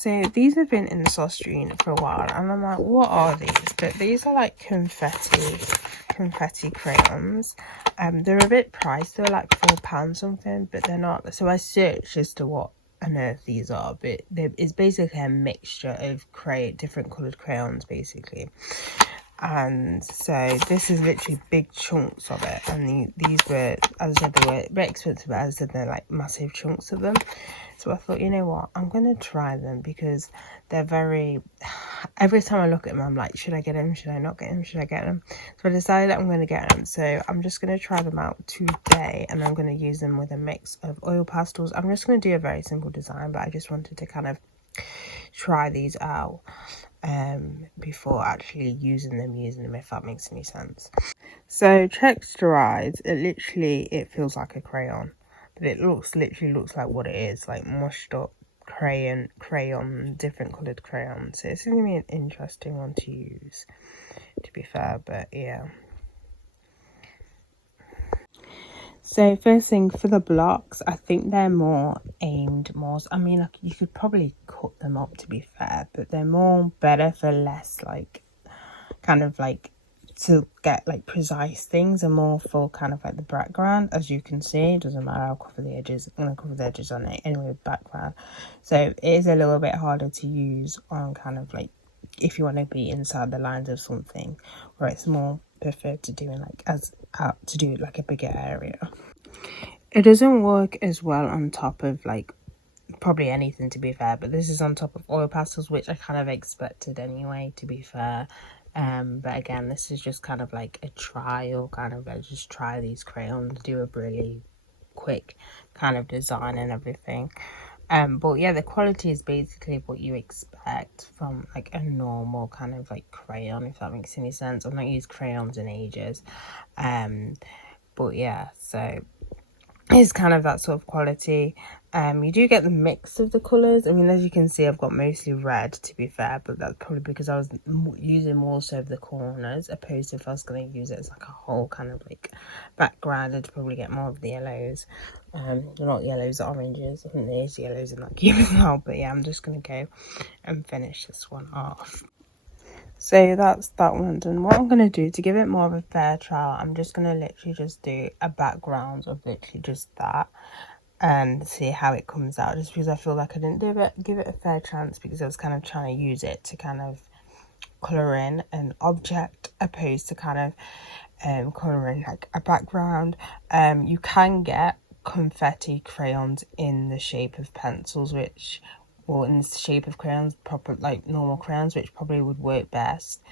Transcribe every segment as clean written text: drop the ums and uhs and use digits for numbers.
So these have been in the sauce stream for a while, and I'm like, what are these? But these are like confetti crayons. They're a bit priced. They're like £4 something, but they're not. So I searched as to what on earth these are, but it's basically a mixture of different coloured crayons, basically. And so this is literally big chunks of it, and these were, as I said, they were very expensive, but as I said, they're like massive chunks of them. So I thought, you know what, I'm gonna try them because they're very, every time I look at them I'm like, should I get them, should I not get them, should I get them? So I decided that I'm going to get them. So I'm just going to try them out today, and I'm going to use them with a mix of oil pastels. I'm just going to do a very simple design, but I just wanted to kind of try these out before actually using them, if that makes any sense. So texturized, it feels like a crayon, but it literally looks like what it is, like mushed up crayon, different coloured crayons. So it's going to be an interesting one to use, to be fair, but yeah. So first thing, for the blocks, I think they're more aimed I mean, like, you could probably cut them up, to be fair, but they're more better for less, like, kind of like, to get like precise things, and more for kind of like the background. As you can see, it doesn't matter, I'll cover the edges. I'm going to cover the edges on it anyway with background. So it is a little bit harder to use on kind of like, if you want to be inside the lines of something, where it's more preferred to do in like to do like a bigger area. It doesn't work as well on top of like probably anything, to be fair, but this is on top of oil pastels, which I kind of expected anyway, to be fair. But again, this is just kind of like a trial, kind of like just try these crayons, do a really quick kind of design and everything. But yeah, the quality is basically what you expect from like a normal kind of like crayon, if that makes any sense. I've not used crayons in ages. But yeah, so it's kind of that sort of quality. You do get the mix of the colours. I mean, as you can see, I've got mostly red, to be fair, but that's probably because I was using more so of the corners, opposed to if I was going to use it as like a whole kind of like background, I'd probably get more of the yellows. Not yellows, oranges. I think there's yellows in that cube as well, but yeah, I'm just going to go and finish this one off. So that's that one done. What I'm going to do to give it more of a fair trial, I'm just going to literally just do a background of literally just that and see how it comes out, just because I feel like I didn't give it a fair chance, because I was kind of trying to use it to kind of colour in an object, opposed to kind of colouring like a background. You can get confetti crayons in the shape of pencils, which, or in the shape of crayons, proper like normal crayons, which probably would work best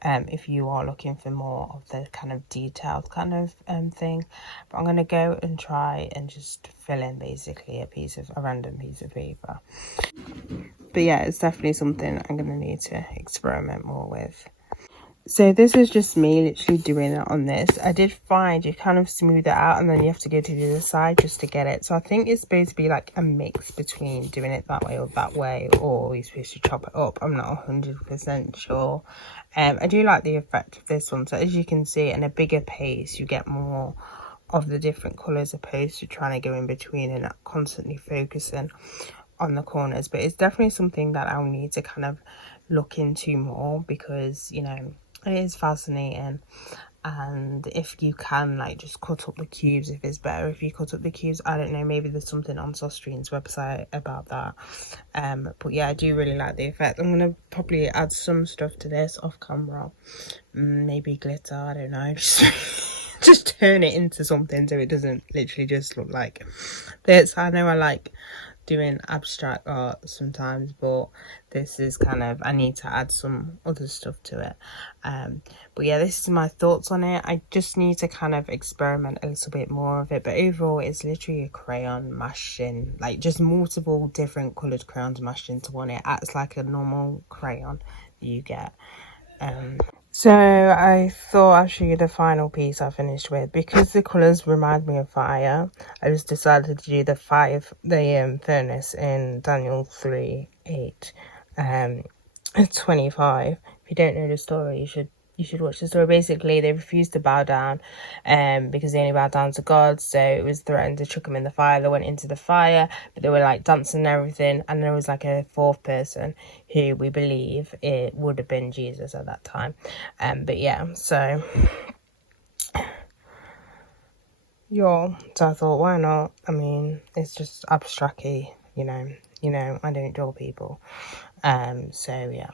if you are looking for more of the kind of detailed kind of thing. But I'm going to go and try and just fill in basically a random piece of paper. But yeah, it's definitely something I'm going to need to experiment more with. So this is just me literally doing it on this. I did find you kind of smooth it out, and then you have to go to the other side just to get it. So I think it's supposed to be like a mix between doing it that way or that way, or you're supposed to chop it up. I'm not 100% sure. I do like the effect of this one. So as you can see, in a bigger pace, you get more of the different colours, opposed to trying to go in between and constantly focusing on the corners. But it's definitely something that I'll need to kind of look into more, because, you know, it is fascinating. And if you can like just cut up the cubes, if it's better if you cut up the cubes, I don't know, maybe there's something on Saustreen's website about that. But yeah, I do really like the effect. I'm gonna probably add some stuff to this off camera, maybe glitter, I don't know, just turn it into something so it doesn't literally just look like this. I know I like doing abstract art sometimes, but this is kind of, I need to add some other stuff to it. But yeah, this is my thoughts on it. I just need to kind of experiment a little bit more of it, but overall it's literally a crayon mashed in, like just multiple different coloured crayons mashed into one. It acts like a normal crayon you get. So I thought I'd show you the final piece I finished with. Because the colours remind me of fire, I just decided to do the furnace in Daniel 3:8, 25. If you don't know the story, you should you should watch the story. Basically, they refused to bow down because they only bowed down to God. So it was threatened to chuck them in the fire. They went into the fire, but they were like dancing and everything. And there was like a fourth person who we believe it would have been Jesus at that time. But yeah, so so I thought, why not? I mean, it's just abstract-y, I don't draw people. So yeah.